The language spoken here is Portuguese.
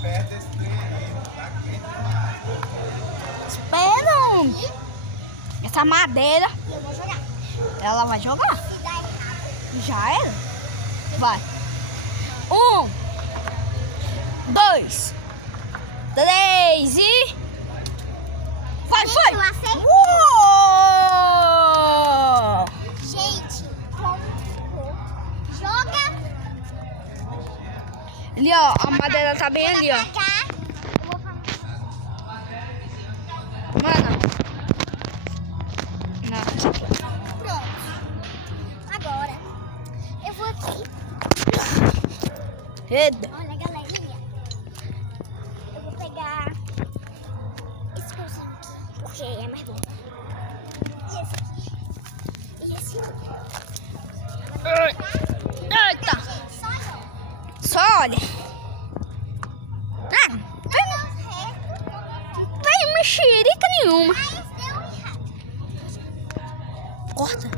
perto desse trem aí, tá quente demais. Espera! Essa madeira, E eu vou jogar. ela vai jogar. Se dá errado. Já era? Vai. 1, 2, 3 e... Vai, foi! Eu acertei. Uou! Gente, como ficou? Joga. Ali, ó, a madeira tá bem ali, ó. Eu vou falar. Mano. Não. Pronto. Agora, eu vou aqui. Eita. Olha, galerinha. Eu vou pegar esse cozinho aqui, porque é mais bom. E esse aqui. E esse outro. Eita. Gente, só eu. Só olha. Ah, Não deu certo. tem mexerica nenhuma. Mas deu errado. Corta.